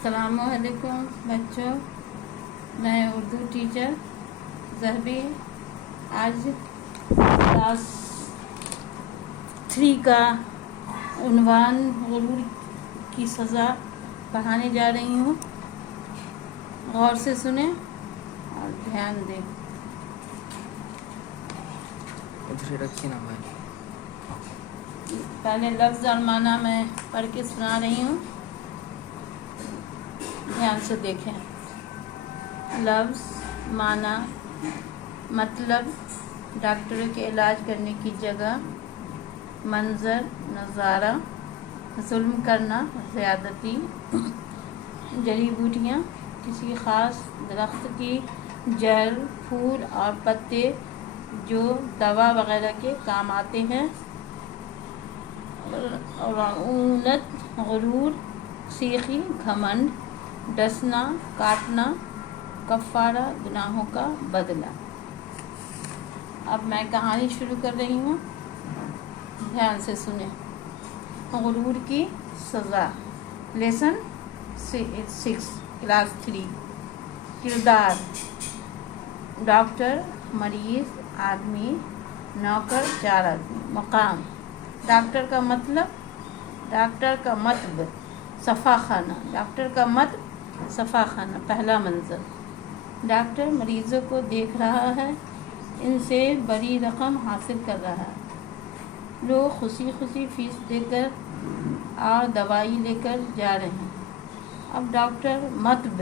अस्सलामुअलैकुम बच्चों, मैं उर्दू टीचर ज़हबी आज क्लास 3 का उन्वान गुरूर की सज़ा पढ़ाने जा रही हूँ। गौर से सुने और ध्यान दें। उधर रखिए ना भाई। पहले लफ्ज़ और माना मैं पढ़ के सुना रही हूँ, ध्यान से देखें। लफ्ज़, माना, मतलब, डॉक्टर के इलाज करने की जगह, मंजर, नज़ारा, जुल्म करना, ज़्यादती, जड़ी बूटियाँ, किसी ख़ास दरख्त की जड़, फूल और पत्ते जो दवा वगैरह के काम आते हैं, रऊनत, गुरूर, सीखी, घमंड, डसना, काटना, कफ़ारा, गुनाहों का बदला। अब मैं कहानी शुरू कर रही हूँ, ध्यान से सुने। गुरूर की सज़ा, लेसन 6, क्लास 3। किरदार, डॉक्टर, मरीज़, आदमी, नौकर, 4 आदमी। मकाम, डॉक्टर का मतलब, डॉक्टर का मतब, सफ़ा खाना, डॉक्टर का मतब, सफ़ा खाना। पहला मंजर, डॉक्टर मरीज़ों को देख रहा है, इनसे बड़ी रकम हासिल कर रहा है। लोग खुशी खुशी फीस देकर और दवाई लेकर जा रहे हैं। अब डॉक्टर मतब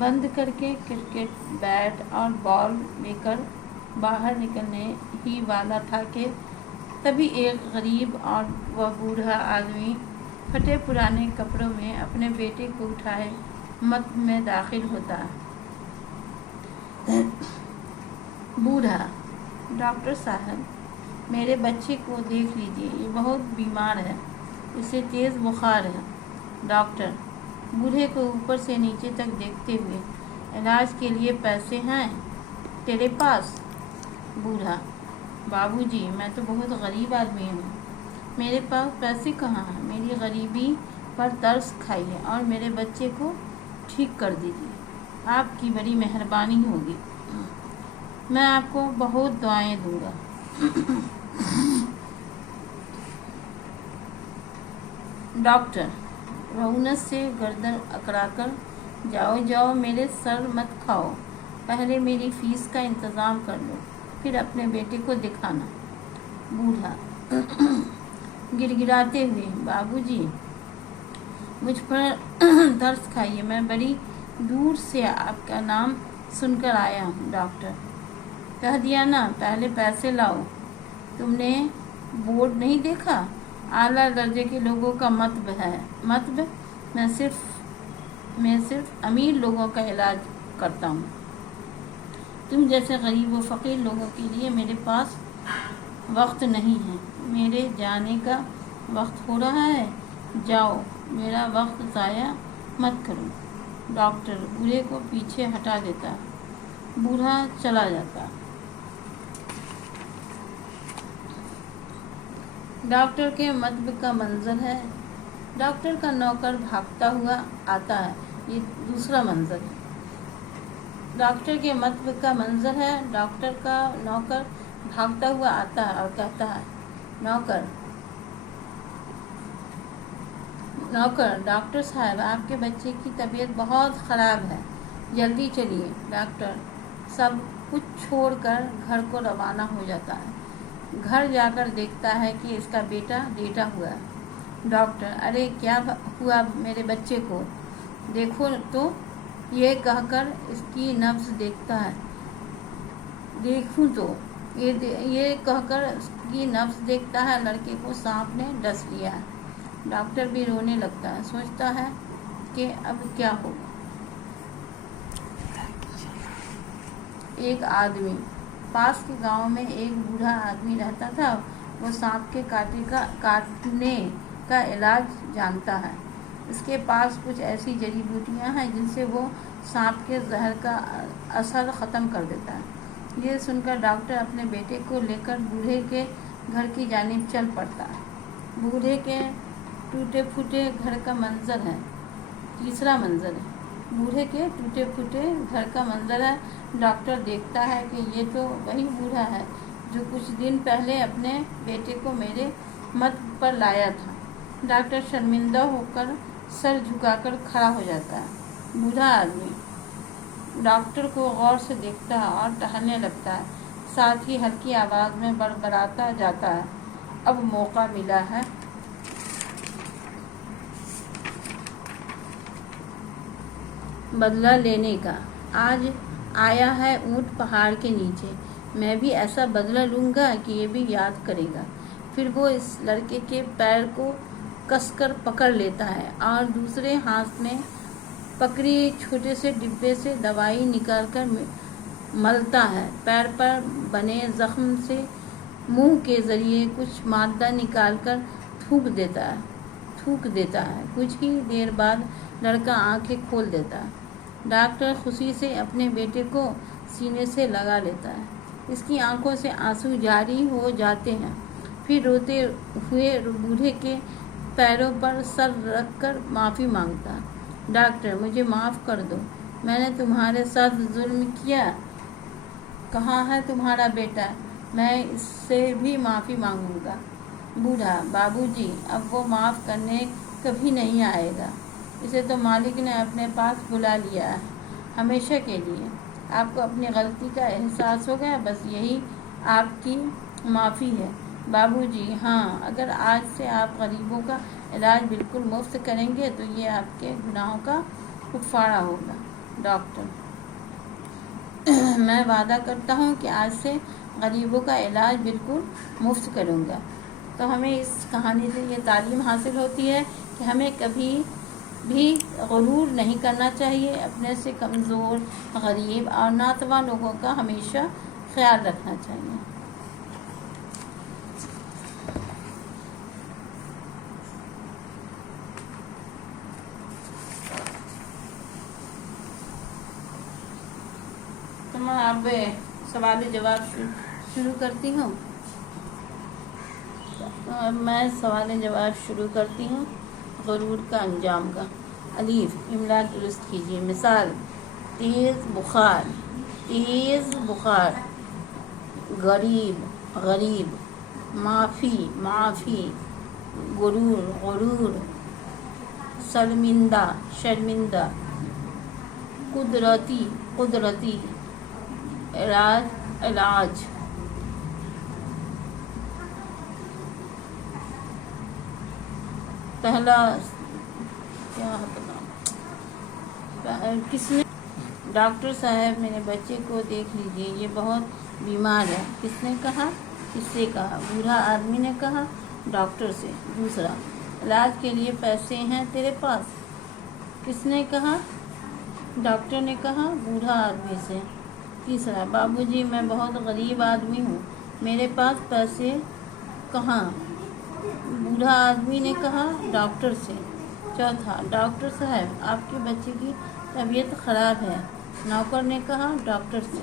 बंद करके क्रिकेट बैट और बॉल लेकर बाहर निकलने ही वाला था कि तभी एक गरीब और वह बूढ़ा आदमी फटे पुराने कपड़ों में अपने बेटे को उठाए मत में दाखिल होता है। बूढ़ा, डॉक्टर साहब, मेरे बच्चे को देख लीजिए, ये बहुत बीमार है, इसे तेज़ बुखार है। डॉक्टर, बूढ़े को ऊपर से नीचे तक देखते हुए, इलाज के लिए पैसे हैं तेरे पास? बूढ़ा, बाबूजी, मैं तो बहुत गरीब आदमी हूँ, मेरे पास पैसे कहाँ हैं? मेरी गरीबी पर तरस खाइए और मेरे बच्चे को ठीक कर दीजिए, आपकी बड़ी मेहरबानी होगी, मैं आपको बहुत दुआएं दूंगा। डॉक्टर, रऊनत से गर्दन अकड़ाकर, जाओ जाओ, मेरे सर मत खाओ, पहले मेरी फीस का इंतज़ाम कर लो, फिर अपने बेटे को दिखाना। बूढ़ा गिड़गिड़ाते हुए, बाबूजी, मुझ पर तरस खाइए, मैं बड़ी दूर से आपका नाम सुनकर आया हूँ। डॉक्टर, कह दिया ना, पहले पैसे लाओ, तुमने बोर्ड नहीं देखा? आला दर्जे के लोगों का मतब है। मतब, मैं सिर्फ अमीर लोगों का इलाज करता हूँ, तुम जैसे गरीब व फ़कीर लोगों के लिए मेरे पास वक्त नहीं है, मेरे जाने का वक्त हो रहा है, जाओ, मेरा वक्त ज़ाया मत करो। डॉक्टर बूढ़े को पीछे हटा देता, बूढ़ा चला जाता। डॉक्टर के मतब का मंजर है, डॉक्टर का नौकर भागता हुआ आता है, ये दूसरा मंजर है। डॉक्टर के मतब का मंजर है, डॉक्टर का नौकर भागता हुआ आता है और कहता है, नौकर, डॉक्टर साहब, आपके बच्चे की तबीयत बहुत ख़राब है, जल्दी चलिए। डॉक्टर सब कुछ छोड़कर घर को रवाना हो जाता है। घर जाकर देखता है कि इसका बेटा लेटा हुआ है। डॉक्टर, अरे क्या हुआ मेरे बच्चे को, देखो तो, ये कहकर इसकी नब्ज़ देखता है। देखूं तो, ये कहकर इसकी नब्ज़ देखता है, लड़के को सांप ने डस लिया है। डॉक्टर भी रोने लगता है, सोचता है कि अब क्या होगा। एक आदमी, पास के गांव में एक बूढ़ा आदमी रहता था, वो सांप के काटने का इलाज जानता है। इसके पास कुछ ऐसी जड़ी बूटियाँ हैं जिनसे वो सांप के जहर का असर ख़त्म कर देता है। ये सुनकर डॉक्टर अपने बेटे को लेकर बूढ़े के घर की जानिब चल पड़ता है। बूढ़े के टूटे फूटे घर का मंजर है, तीसरा मंजर है, बूढ़े के टूटे फूटे घर का मंजर है। डॉक्टर देखता है कि ये तो वही बूढ़ा है जो कुछ दिन पहले अपने बेटे को मेरे मत पर लाया था। डॉक्टर शर्मिंदा होकर सर झुकाकर खड़ा हो जाता है। बूढ़ा आदमी डॉक्टर को गौर से देखता है और टहलने लगता है, साथ ही हल्की आवाज़ में बड़बड़ाता जाता है, अब मौका मिला है बदला लेने का। आज आया है ऊंट पहाड़ के नीचे, मैं भी ऐसा बदला लूँगा कि ये भी याद करेगा। फिर वो इस लड़के के पैर को कसकर पकड़ लेता है और दूसरे हाथ में पकड़ी छोटे से डिब्बे से दवाई निकालकर मलता है। पैर पर बने जख्म से मुंह के जरिए कुछ मादा निकालकर थूक देता है। कुछ ही देर बाद लड़का आंखें खोल देता है। डॉक्टर खुशी से अपने बेटे को सीने से लगा लेता है। इसकी आंखों से आंसू जारी हो जाते हैं। फिर रोते हुए बूढ़े के पैरों पर सर रखकर माफ़ी मांगता है। डॉक्टर, मुझे माफ़ कर दो, मैंने तुम्हारे साथ जुल्म किया। कहाँ है तुम्हारा बेटा? मैं इससे भी माफ़ी मांगूंगा। बूढ़ा, बाबूजी, अब वो माफ़ करने कभी नहीं आएगा। इसे तो मालिक ने अपने पास बुला लिया है हमेशा के लिए। आपको अपनी गलती का एहसास हो गया, बस यही आपकी माफ़ी है बाबूजी। हाँ, अगर आज से आप गरीबों का इलाज बिल्कुल मुफ्त करेंगे तो ये आपके गुनाहों का कफ़ारा होगा। डॉक्टर, मैं वादा करता हूँ कि आज से गरीबों का इलाज बिल्कुल मुफ्त करूँगा। तो हमें इस कहानी से ये तालीम हासिल होती है कि हमें कभी भी गुरूर नहीं करना चाहिए। अपने से कमज़ोर, गरीब और नातवा लोगों का हमेशा ख्याल रखना चाहिए। तो मैं अब सवाल जवाब शुरू करती हूँ। तो मैं सवाल जवाब शुरू करती हूँ। गुरूर का अंजाम का अलीफ इमला दुरुस्त कीजिए। मिसाल, तेज़ बुखार, गरीब, माफ़ी, गुरूर, शर्मिंदा, कुदरती, इलाज। पहला क्या है? किसने? डॉक्टर साहब, मेरे बच्चे को देख लीजिए, ये बहुत बीमार है। किसने कहा? किससे कहा? बूढ़ा आदमी ने कहा डॉक्टर से। दूसरा, इलाज के लिए पैसे हैं तेरे पास? किसने कहा? डॉक्टर ने कहा बूढ़ा आदमी से। तीसरा, बाबूजी, मैं बहुत गरीब आदमी हूँ, मेरे पास पैसे कहाँ? बूढ़ा आदमी ने कहा डॉक्टर से। चौथा, डॉक्टर साहब, आपके बच्चे की तबीयत ख़राब है, नौकर ने कहा डॉक्टर से।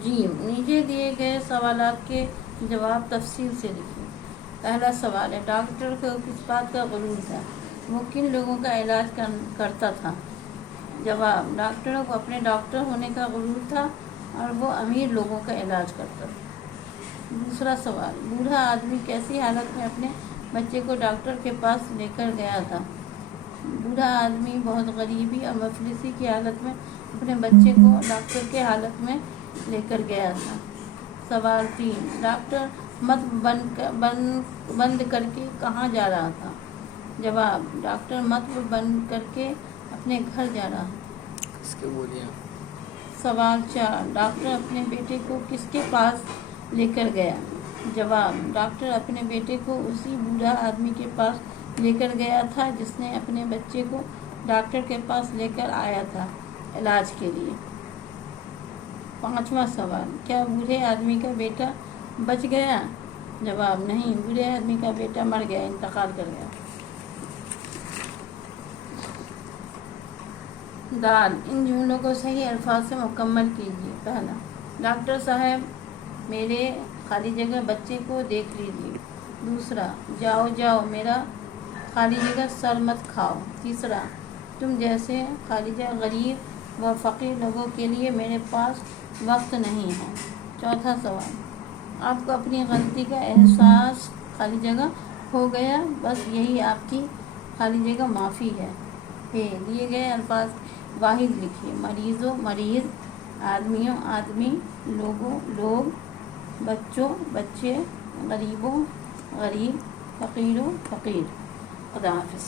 जी, नीचे दिए गए सवालात के जवाब तफसील से लिखिए। पहला सवाल है, डॉक्टर को किस बात का गुरूर था? वो किन लोगों का इलाज करता था? जवाब, डॉक्टरों को अपने डॉक्टर होने का गुरूर था और वो अमीर लोगों का इलाज करता था। दूसरा सवाल, बूढ़ा आदमी कैसी हालत में अपने बच्चे को डॉक्टर के पास लेकर गया था? बूढ़ा आदमी बहुत गरीबी और मफलिसी की हालत में अपने बच्चे को डॉक्टर के हालत में लेकर गया था। सवाल 3, डॉक्टर मत बंद करके कहाँ जा रहा था? जवाब, डॉक्टर मत बंद करके अपने घर जा रहा था। इसके बोलिए। सवाल 4, डॉक्टर अपने बेटे को किसके पास लेकर गया? जवाब, डॉक्टर अपने बेटे को उसी बूढ़ा आदमी के पास लेकर गया था जिसने अपने बच्चे को डॉक्टर के पास लेकर आया था इलाज के लिए। 5वां सवाल, क्या बूढ़े आदमी का बेटा बच गया? जवाब, नहीं, बूढ़े आदमी का बेटा मर गया, इंतकाल कर गया। दाल, इन जुमलों को सही अल्फाज से मुकम्मल कीजिए। पहला, ڈاکٹر صاحب میرے خالی جگہ بچے کو دیکھ لیجیے۔ دوسرا، جاؤ جاؤ میرا خالی جگہ سر مت کھاؤ۔ تیسرا، تم جیسے خالی جگہ غریب و فقیر لوگوں کے لیے میرے پاس وقت نہیں ہے۔ چوتھا سوال، آپ کو اپنی غلطی کا احساس خالی جگہ ہو گیا، بس یہی آپ کی خالی جگہ معافی ہے۔ لیے گئے الفاظ واحد لکھیے۔ مریضوں مریض، آدمیوں آدمی، لوگوں لوگ، بچوں بچے، غریبوں غریب، فقیروں فقیر۔ خدا حافظ۔